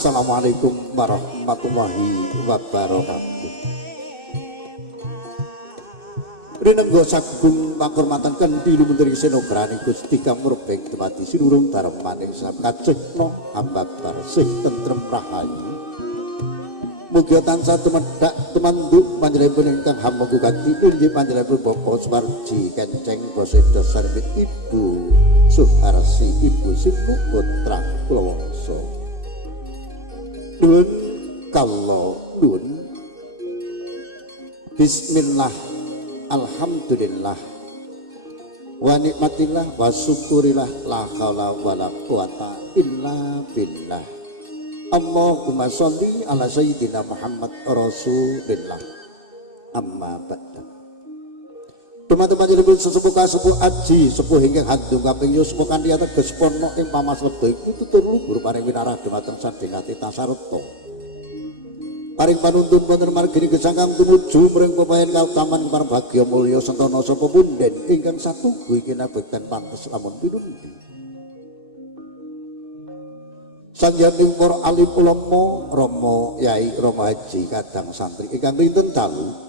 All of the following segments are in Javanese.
Assalamualaikum warahmatullahi wabarakatuh. Rinenggo sagung panghormatan kanthi lumantar senograning Gusti Kamrebeng dumadi sinurung darmaning sakajengna ambabar sih tentrem rahayu. Mugi tansah tumedhak tumanduk panjenenganipun ingkang hamoga kanthi inggih panjenenganipun Bapak Suwarji Kenceng Bosedo Sarbit Ibu Suharsi Ibu Siku Putra Kulawangsa. Dun kalau dun bismillah alhamdulillah wa nikmatillah wa syukurillah la haula wala quwata illa billah. Allahumma sholli ala sayyidina Muhammad rasulillah. Amma ba'da. Teman-teman jenengan sesepuh kasepuh aji sepuh ingkang handung kaping yuswa kanthi ateges pono ing pamasreba iku tutur luhur paring winarah dumateng sadengati tasarta. Paring panuntun wonten margini gesangkang tumuju mring pepayan kautaman kemar bagya mulya sentana sapa punden ingkang satugu iki nabekten pantes lamun pinundi. Sanjaning para alim ulama Rama Yai Rama Haji kadang santri ingkang rinten dalu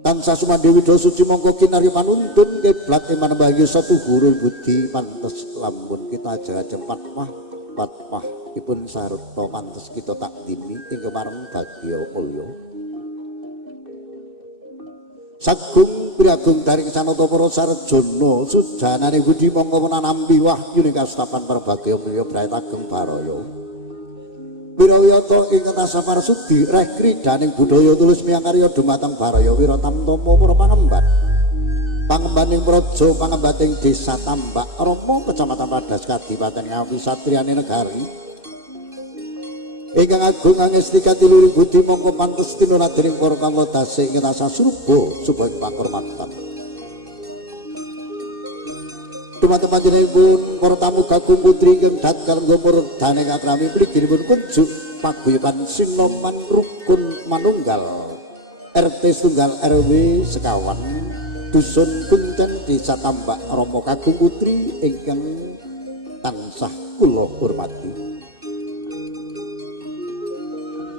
tansah sumandewi do suci mongko kinarya panuntun kiblat iman bahagia satu guru budi pantes lamun kita aja patwah ipun sarta pantes kita takdimi ing kemareng bagya mulya. Sagung priagung dari kesanata para sarjana sujanane budi mongko menanampi wahyu ing kastapan para bagya mulya brayat ageng baraya. Wirawiyata ing tasa parsudi reh kridaning budaya tulus miyangarya dumateng baraya wiratamtama para pangemban. Pangembaning praja pangembating desa Tambak Rama Kecamatan Padas Kadipaten Ngawi satriyane negari. Ingkang agung angesti katiluri budi mongko pantes tinuladening para kanggodase ing tasa surba subuh panghormatan. Teman-teman jenenganipun para tamu kakung putri ingkang dateng murdane kakrami mliginipun kunjuk paguyuban Sinoman Rukun Manunggal RT Setunggal RW sekawan Dusun Kuncen Desa Tambak Rama kakung putri ingkang tansah kula hormati.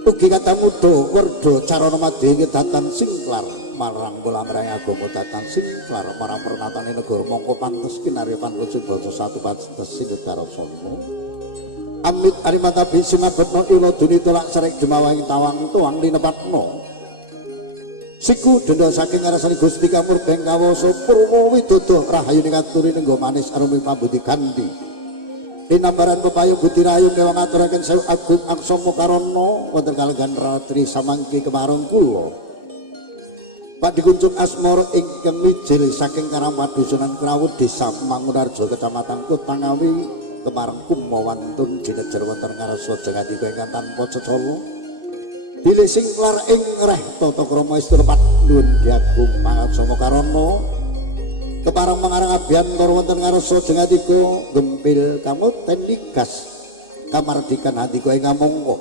Ugi kata muda werda carana madya ing datan singklar marang bola merang agama datan singklar marang pernatane negara mongko pantes kinarya panlujung basa satu pantes sinegara sono. Amit arimata bisinabetna ila duni tolak serek jemawahing tawang tuang linepatna. Siku denda saking ngarasani Gusti Kamrebeng kawasa Purwa Widodo rahayune katuri nenggo manis arumi pambudi gandhi. Dinambaran pepayung budi rayu kewang aturaken sewu agung aksama karana wonten kalenggan ratri samangki kemareng kula. Padikunjuk asmara ingkang mijil saking Karangpadusunan Krawut Desa Mangunarja Kecamatan Kutangawi kemareng kumawantun jinejer wonten ngarsa jangadika ingkang tanpa cecala. Bilih singklar ing reh tata krama isturpat nuwun diagung pangaksama karana keparang mangarang abyan karo wonten ngarsa jangadika gempil kamuten ligas kamardikan handika ing ngamangka.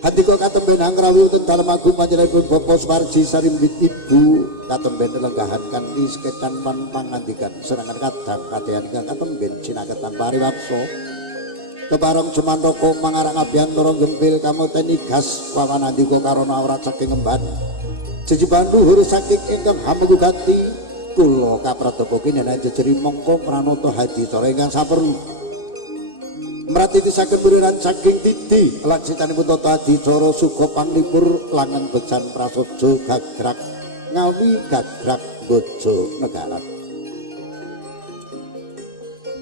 Handika katemben anggrawi wonten dalem agung panjenenganipun Bapak Suwarji Sarimbit Ibu katemben lenggahan kanthi seketan lan pangandikan serangan kadang kadehan ingkang katemben sinagetan pariwapsa. Keparang Jumantaka mangarang abyan karo gempil kamuten ligas pawan handika karana awrat saking emban. Jejiban luhur saking ingkang hamugati kula kapradapa kinenen jejeri mongko pranata hadi cara ingkang saperlu mratitisaken buriran saking titi laksitanipun tata hadi cara suga panglipur langan bejan prasaja gagrak ngawi gagrak bojo negara.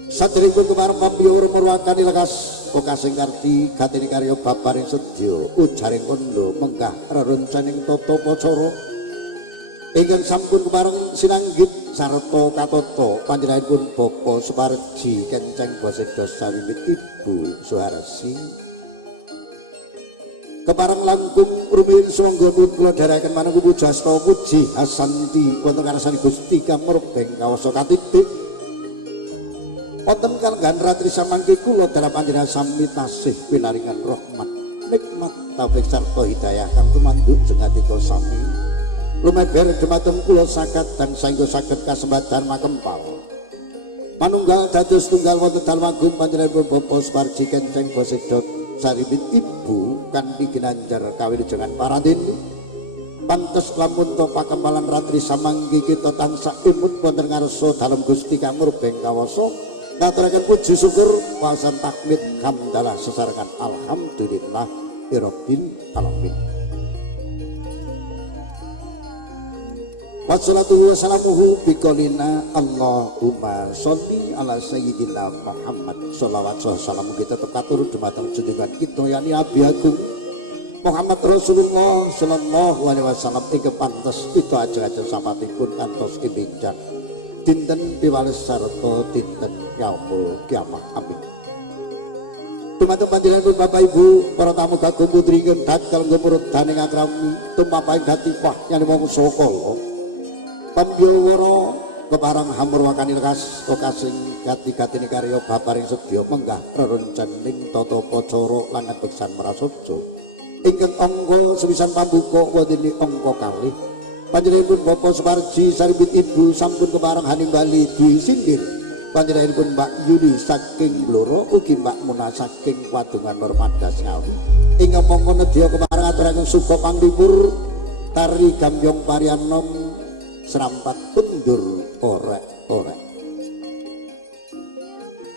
Saderengipun kemareng papiwur murwakani lekas okasing karti gatene karya babaring sedya ujaring kandha menggah rerencaning tata pacara ingkang sampun kemareng sinanggit sarta katata panjenenganipun Bapak Suwarji Kenceng Bosedo Sarimbit Ibu Suharsi kepareng langkung rumiyin sangga nuwun kula dherekaken manungsa pujasta puji hasanti wonten ngarsanipun Gusti Kamrebeng kawasa katitik wonten kalenggan ratri samangke kula dalam panjenengan sami tasih pinaringan rahmat nikmat taufik sarta hidayah kang tumanduk jengatika sami lumeber dumateng kula saged dan saengga saged kasembatan makempal manunggal dados tunggal wonten dalem agung panjenenganipun Bapak Suwarji Kenceng Bosedo saribit ibu kanthi ginanjar kawilujengan parantin pantes lamun to pakemalan ratri samanggi kita tansah imut wonten ngarsa dalem Gusti kang murbeng kawasa ngaturaken puji syukur wasan takmid hamdalah sesarengan alhamdulillah rabbil alamin. Wassalatu wassalamuhu biqolina Allahumma sholli ala sayyidina Muhammad sholawat salam kita tekatur dumateng junjungan kita yani Abi Agung Muhammad Rasulullah sallallahu alaihi wasallam ingkang pantes kita ajeng-ajeng sapatipun kantos kintinjan dinten piwales sarta dinten yaumul kiamah amin. Dumateng panjenengan Bapak Ibu para tamu kakung putri ingkang dakal nggepurut daning akrami tumapaing gatifah yen wong sokala pambyawara keparang hamur wakanil kas okasing gati-gatine karya baparing sedya menggah rerencaning tata pacara lan beksan prasaja ingkang angka sewisan pambuka wonten angka kalih panjenenganipun Bapak Suparji saribit Ibu sampun keparang hanimbali disindir panjenenganipun Mbak Yuli saking Blora ugi Mbak Muna saking Wadungan Nurmadas Ngawi ingkang mongko nedya keparang aturaken suba panglipur tari gambyong parianom serampat undur orek-orek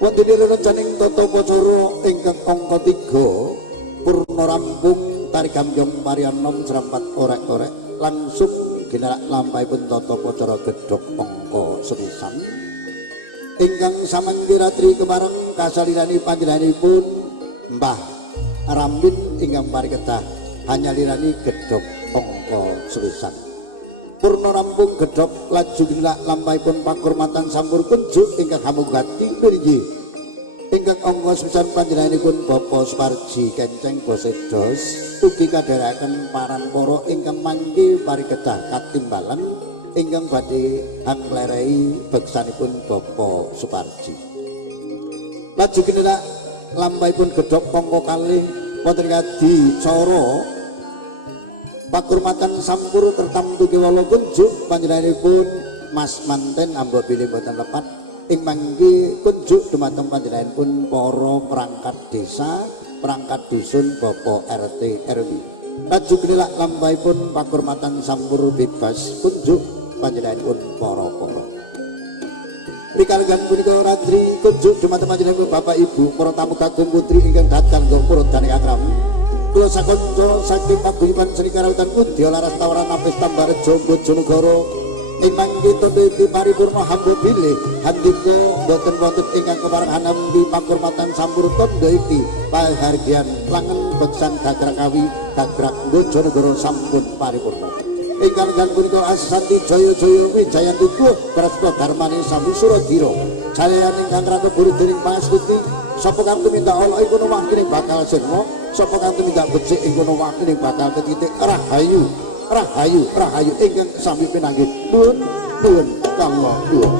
wonten rerencaning tata pacara ingkang angka 3 purna rampung tari gambyong parianom serampat orek-orek langsung ginalak lampahipun tata pacara gedhog angka sepisan ingkang samanggi ratri kemareng kasalirani panjenenganipun Mbah Ramin ingkang parikedah hanyalirani gedhog angka sepisan purna rampung gedhog laju ginalak lampahipun pakurmatan sampur kunjuk ingkang hamugati pirji ingkang angka sepisan panjenenganipun Bapak Suparji Kenceng Bosedos ugi kadherekaken paranpara ingkang mangke parikedah katimbalan ingkang badhe anglerehi beksanipun Bapak Suparji laju ginalak lampahipun gedhog angka kalih wonten adicara pakurmatan sampur tertamtu kewala kunjuk panjenenganipun Mas Manten amba bilih boten lepat ing mangke kunjuk dumateng panjenenganipun para perangkat desa perangkat dusun Bapak RT RW laju ginalak lampahipun pakurmatan sampur bebas kunjuk panjenenganipun para rikalagan punika ratri kunjuk dumateng panjenenganipun Bapak Ibu para tamu kakung putri ingkang datang ngurut daning akrami kula sakonco saking paguyuban Sri Karawitan Mudya laras tawaran apes Tambarejo Bojonegoro ingkang kita iki paripurna hamba bilih handika boten wonten ingkang kepareng hanambi pakurmatan sampur tandha iki pahargyan langen beksan gagrak kawi gagrak Bojonegoro sampun paripurna ingkang kan punika asanti jaya-jaya wijayanti kuh prasta dharmane sami Suradira jalayan ingkang ratu buri dening Pangastuti sapa kang tumindak ala ing kono wakile bakal sirna sapa kang tumindak becik ing kono wakile bakal ketitik rahayu rahayu rahayu ingkang sami pinanggih nuwun nuwun kawula nuwun.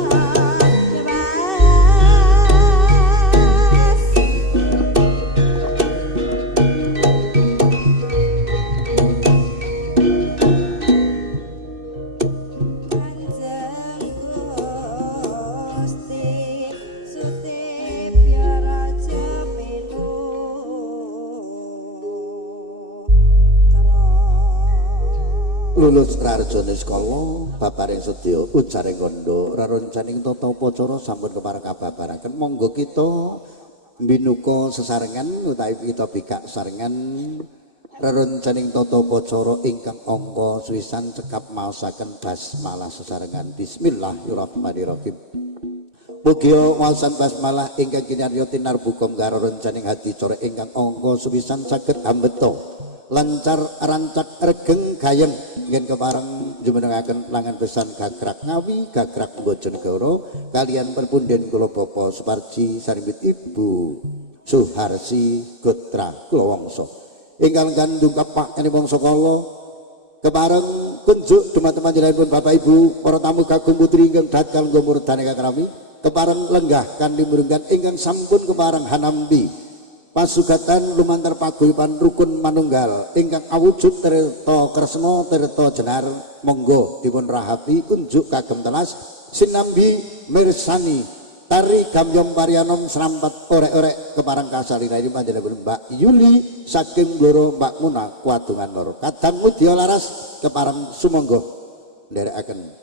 Lulus rarjane skala baparing sedya ujaring kandha raroncaning tata pacara sampun kepareng kababaraken monggo kita mbinuka sesarengan utawi kita bikak sarengan raroncaning tata pacara ingkang angka swisan cekap maosaken basmalah sesarengan bismillahirrahmanirrahim. Mugia waosan basmalah ingkang kinarya tinarbuka raroncaning hadicara ingkang angka swisan saged ambeta lancar rancak regeng gayeng yen kepareng jumenengaken langan pesan gagrak Ngawi gagrak Bojonegoro kalian perpunden kula Bapak Suparji saribit Ibu Suharsi Gotra kula wangsa ingkang gandung kapak ene wangsa kala kepareng kunjuk dumateng panjenenganipun Bapak Ibu para tamu kakung putri ingkang dakal nggumurdane kakrami kepareng lenggah kanthi murungkan ingkang sampun kepareng hanambi pasugatan lumantar paguyuban rukun manunggal ingkang awujud tirta kresna tirta jenar monggo dipun rahapi kunjuk kagem telas sinambi mirsani Tari Gamyong Parianom serampet orek-orek kemarang kasalira ini panjenengan Mbak Yuli saking Bloro Mbak Muna kuadungan loro kadang mudya laras kemarang sumangga nderekaken.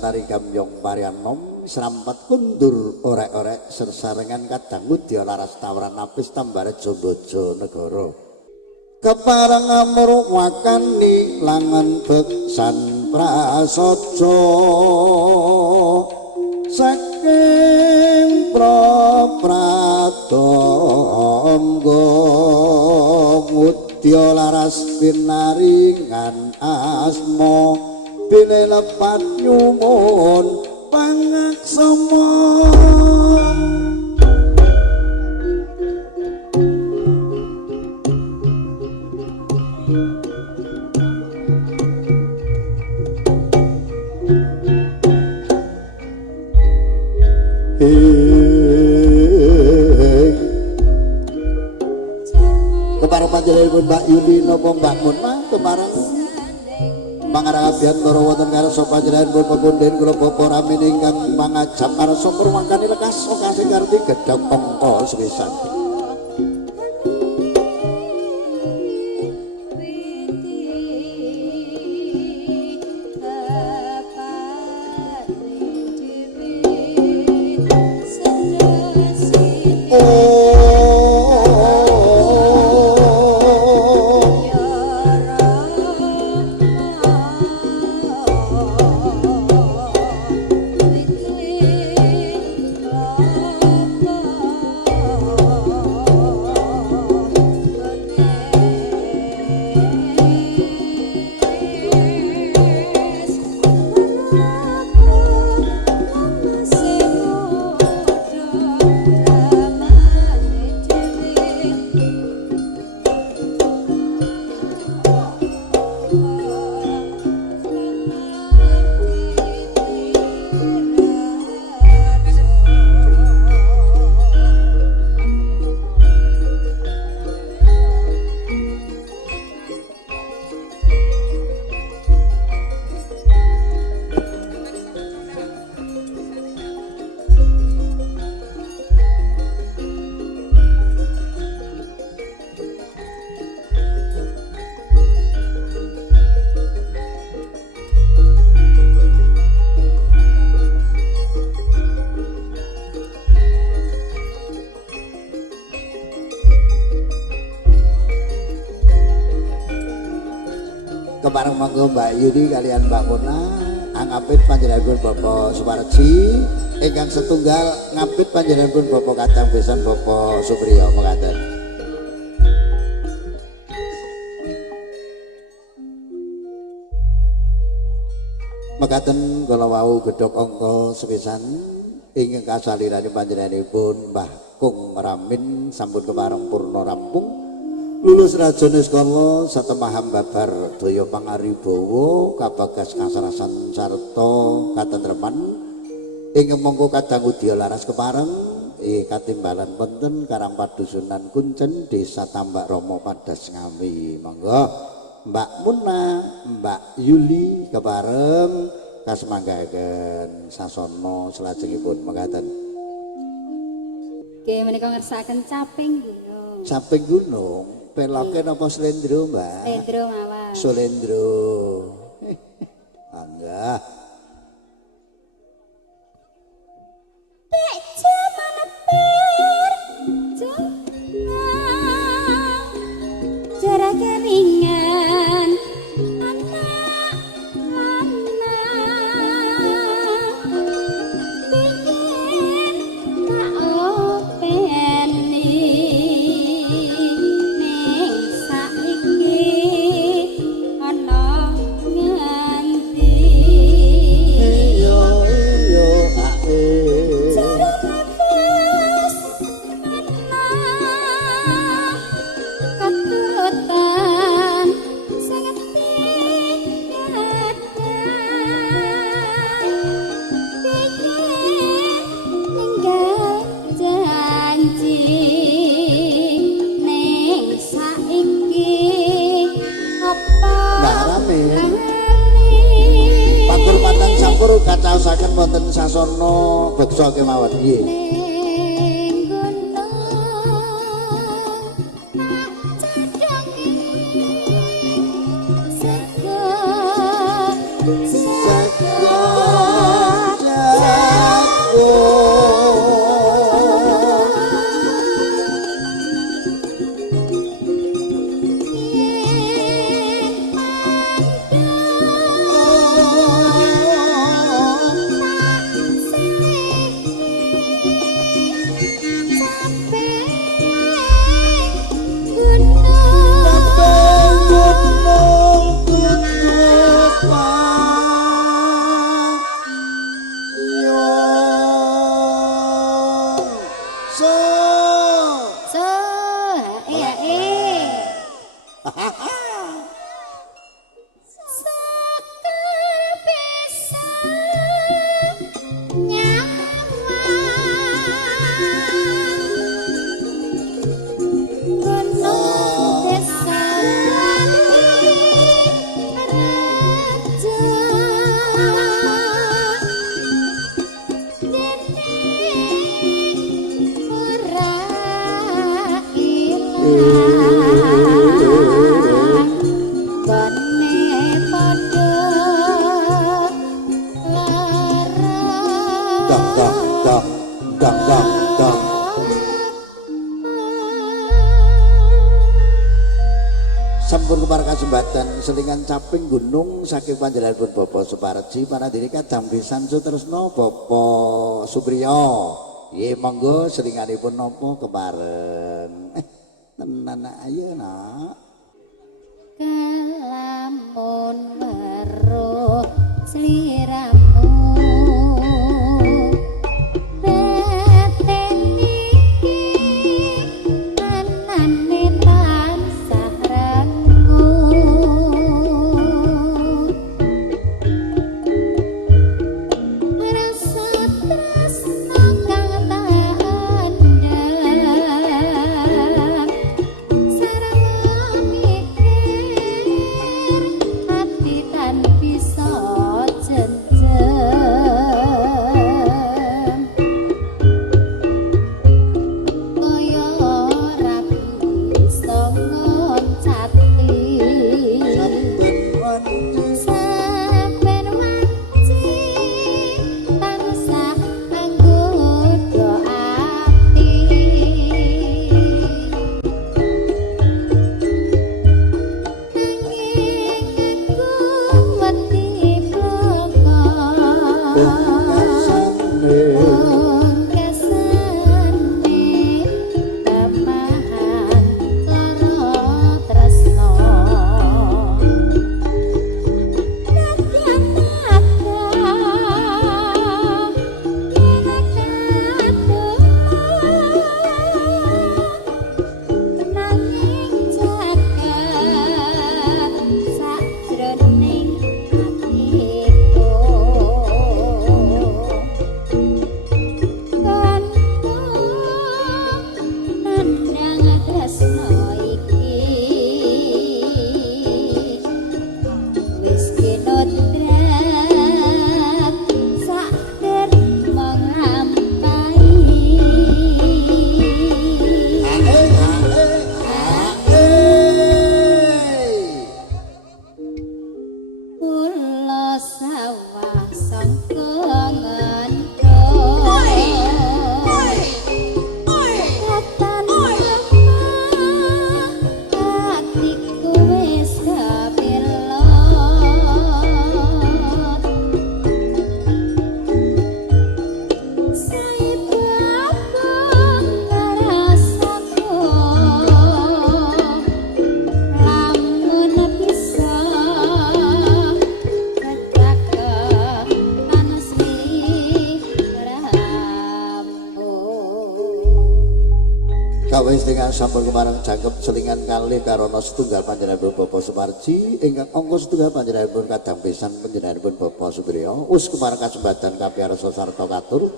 tari gamyong parianom serampat kundur orek-orek sersarengan kadang mudya laras tawaran napis tambare jombojo negara keparang amur wakani langan beksan prasaja saking prapratangga mudya laras pinaringan asma bile lepat nyumun pangaksama keparang panjenenganipun Mbak Yuli napa Mbak Munah keparang pangarep para wonten karsa panjenenganipun pepundhen kula bapa ramin ingkang mangajab karsa purwakani lekas okasi karti gedhang angka sepisan kepareng monggo Mbak Yudi kalian Mbak Mona angapit panjenenganipun Bapak Suparji ingkang setunggal ngapit panjenenganipun Bapak Kadang Besan Bapak Supriyo mekaten mekaten kala wau gedhok angka sepisan ingkang kasalirane panjenenganipun Mbah Kung Ramin sampun kepareng purna rampung lulus rajane skala satemaham babar daya pangaribawa kabagas kasarasan sarta katentreman ing mongko kadang udya laras kepareng katimbalan wonten Karang Padusunan Kuncen Desa Tambak Rama Padas Ngawi monggo Mbak Muna Mbak Yuli kepareng kasmanggaken sasana salajengipun mekaten nggih menika ngersakaken caping gunung caping gunung peloke napa slendro Mbak? Slendro mawon. Slendro. Angga. Bejo manepir. Jarak keringan. Anak lanang. Pingin tak openi. Kacaosaken wonten sasana beksa kemawon nggih. Sego dang dang dang dang dang dang. Sampun kemar kasembatan selingan caping gunung saking panjenenganipun Bapak Suparji panandhiri kadang pisan Sutresna Bapak Supriyo. Nggih monggo selinganipun napa kemaren. Tenan ayo nak. Kelamun weruh sliramu Kawis dengan sampun kemarang jangkep selingan kalih karana setunggal panjenenganipun Bapak Suparji ingkang angka setunggal panjenenganipun kadang pisan panjenenganipun Bapak Supriyo wis kemarang kasembatan kapiarsa sarta katur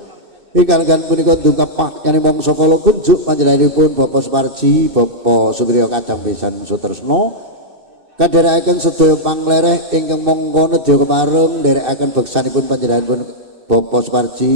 ingkang punika ndungkap paknyane mangsa kala kunjuk panjenenganipun Bapak Suparji Bapak Supriyo kadang pisan Sutresna kadherekaken sedaya panglereh ingkang mangka nedya kemareng nderekaken beksanipun panjenenganipun Bapak Suparji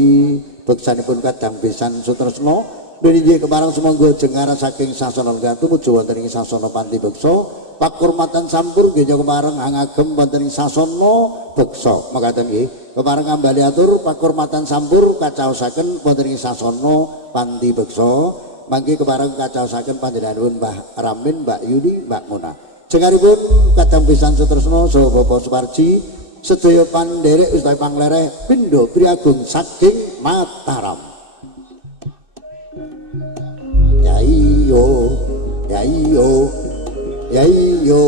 beksanipun kadang pisan Sutresna Nggih kemarang sumangga jengara saking sasana gatu muja wonten ing sasana Panti Beksa pakurmatan sampur nggih kemarang angagem wonten ing sasana Beksa mekaten nggih kemarang kambali atur pakurmatan sampur kacaosaken wonten ing sasana Panti Beksa mangke kemarang kacaosaken panjenenganipun Mbah Ramin Mbak Yuni Mbak Muna jengaripun kadang pisan Sutresna saha Bapak Suparji sedaya pandherek utawi panglereh pindha priagung saking Mataram. Yayo, yayo, yayo.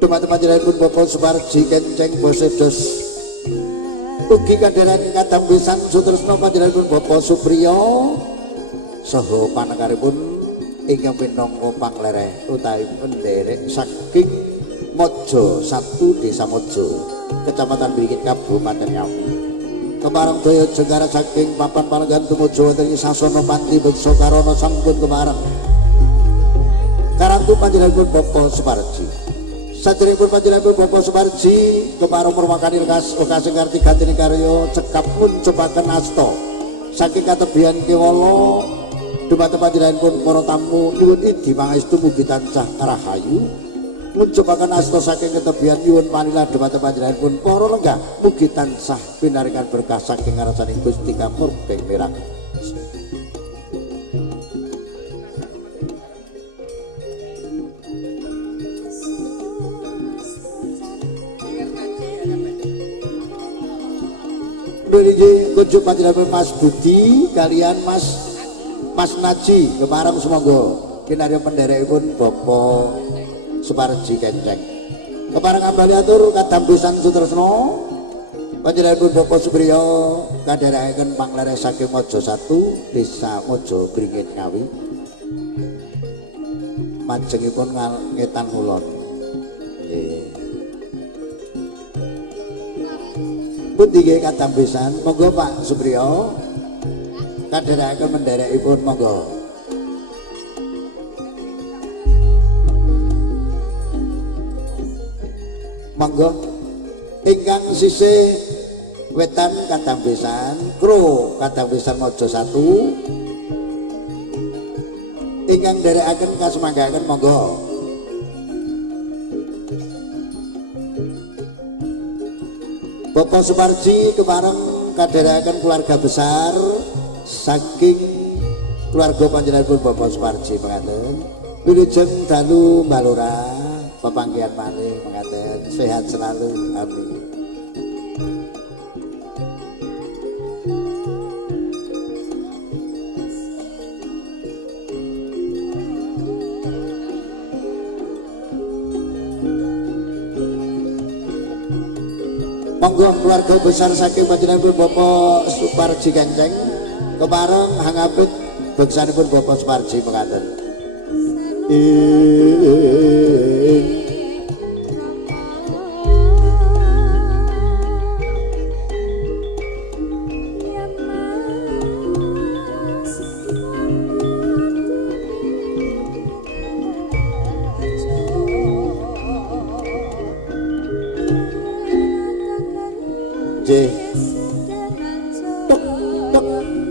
Teman-teman jenenganipun Bapak Suparji kenceng bosedos ugi kadheran kadang pisan Sutresna panjenenganipun Bapak Supriyo saha panekaripun ingkang minangka panglereh utawi penderek saking Mojo 1 Desa Mojo Kecamatan Brikit Kabupaten Ngawi kemarang daya jengara saking papan panenggan tumuju wonten ing sasana Panti Beksa karana sampun kemarang karantu panjenenganipun Bapak Suparji Saderengipun panjenenganipun Bapak Suparji kepareng mermakani lokasi ngarti gantine karya cekap pun cobaken asta saking katebian kewala dumateng panjenenganipun para tamu nyuwun idi pangestu mugi tansah rahayu mujubaken asta saking katebian nyuwun panilah dumateng panjenenganipun para lenggah mugi tansah pinaringan berkah saking ngarsaning Gusti Kamurping Mirang. Niki kunjuk panjenengan Mas Budi kalian Mas Naji kemarang semangga kinarya penderekipun Bapak Suparji Kenceng. Kepareng ambali atur kadambesan sutresna panjenenganipun Bapak Supriyo kadherekaken pangleres saking Mojo 1 Desa Mojo Bringin Ngawi. Manjengipun ngetan ulon. Nggih. Pundi nggih kadambesan monggo Pak Supriyo kadherekaken menderekipun monggo. Monggo ingkang sisih wetan kadambesan kro kadambesan Mojo 1 ingkang nderekaken kasumanggaken monggo. Bapak Suparji kepareng kadherekaken keluarga besar saking keluarga panjenenganipun Bapak Suparji mengaten wilujeng dalu mbalora pepanggihan malih mengaten sehat selalu amin. Monggo keluarga besar saking panjenenganipun Bapak Suparji Kenceng kepareng hangapit beksanipun Bapak Suparji mengaten. Tok tok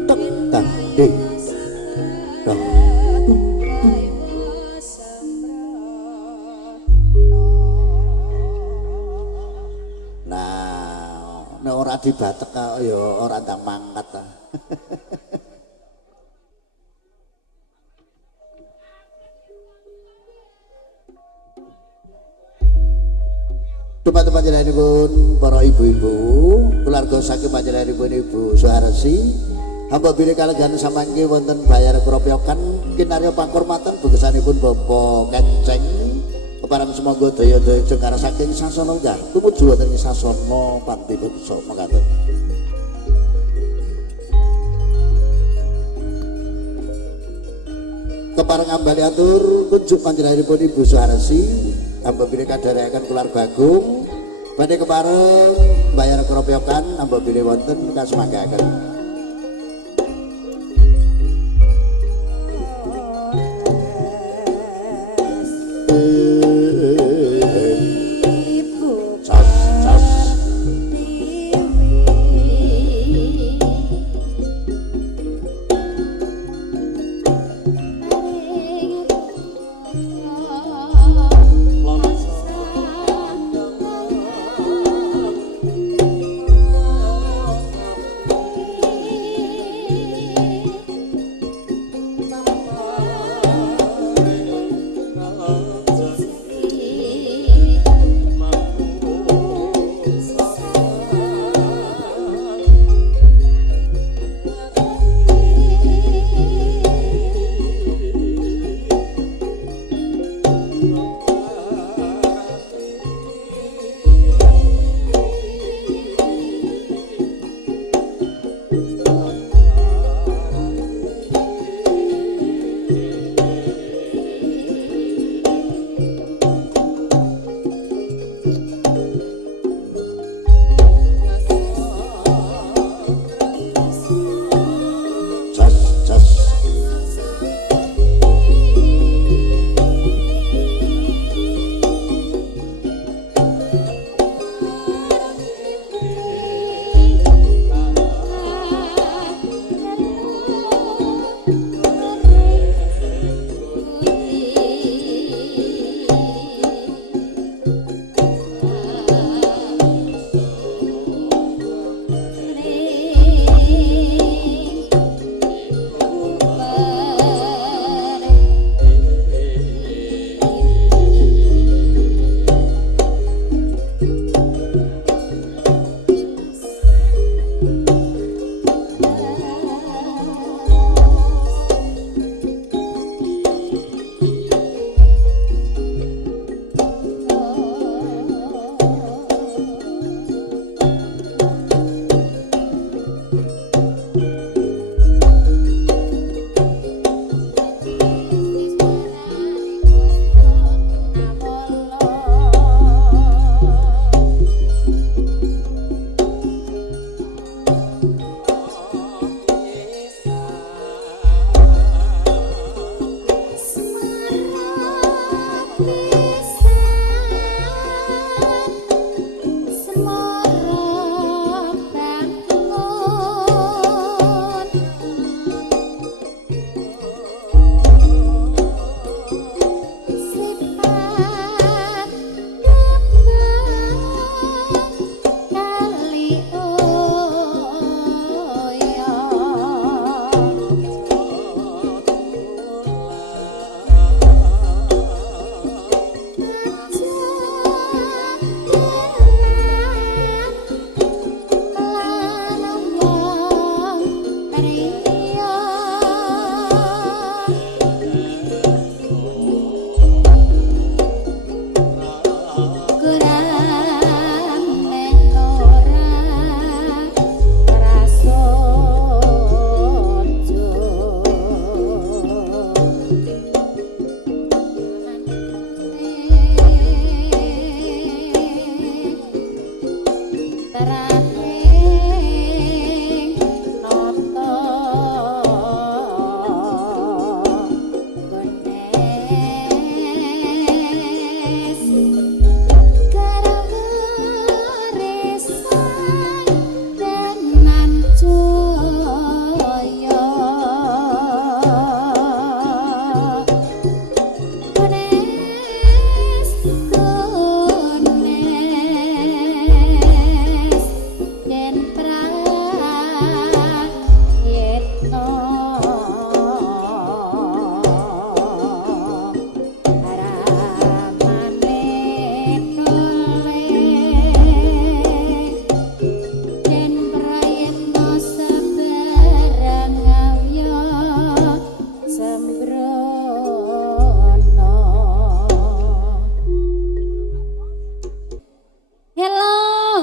tok tak deh. Nah, nek ora dibatek ya ora ndang mangkat ta. Dumateng panjenenganipun para ibu-ibu, keluarga saking panjenenganipun Ibu Suharsi, hamba bilih kalenggan samangke wonten bayar kropyokan kinarya pangkurmatan begesanipun Bapak Kenceng kepareng sumangga daya-daya jengkar saking sasana nggah tumuju wonten sasana Panti Beksa mekaten. Kepareng ambali atur kunjuk panjenenganipun Ibu Suharsi hamba bilih kadherekaken keluarga agung badhe kepareng bayar kropyokan hamba bilih wonten kasumanggaken.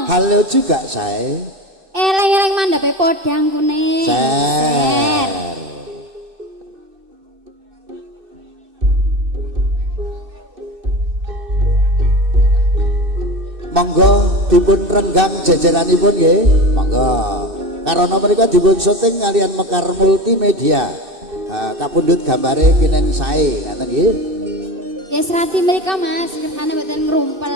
Halo juga saya. Eleng-eleng mandhape podang kuning. Ser. Monggo dipun renggang jajaranipun nggih. Monggo. Karena mereka dipun syuting kalian Mekar Multimedia. Kapundhut gambare kinen sae ngoten nggih. Ya serati mereka Mas, kersane mboten ngrumpel.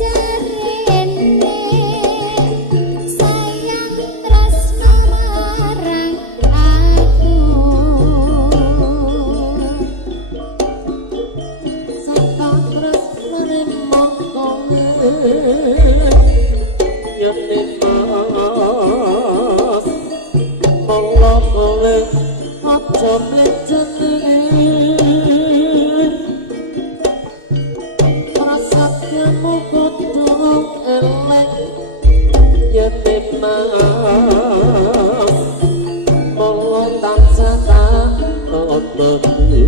Jarene mas mula kowe aja mlenjeneng rasamu kudu eleng yen mas mula tansah tak obati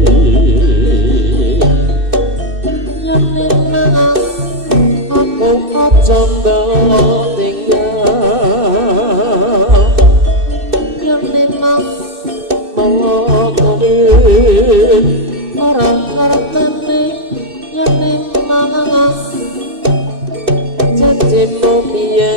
yen mas aku aja tinggal yen mas mula kowe arep-arepane yen mas janjimu piye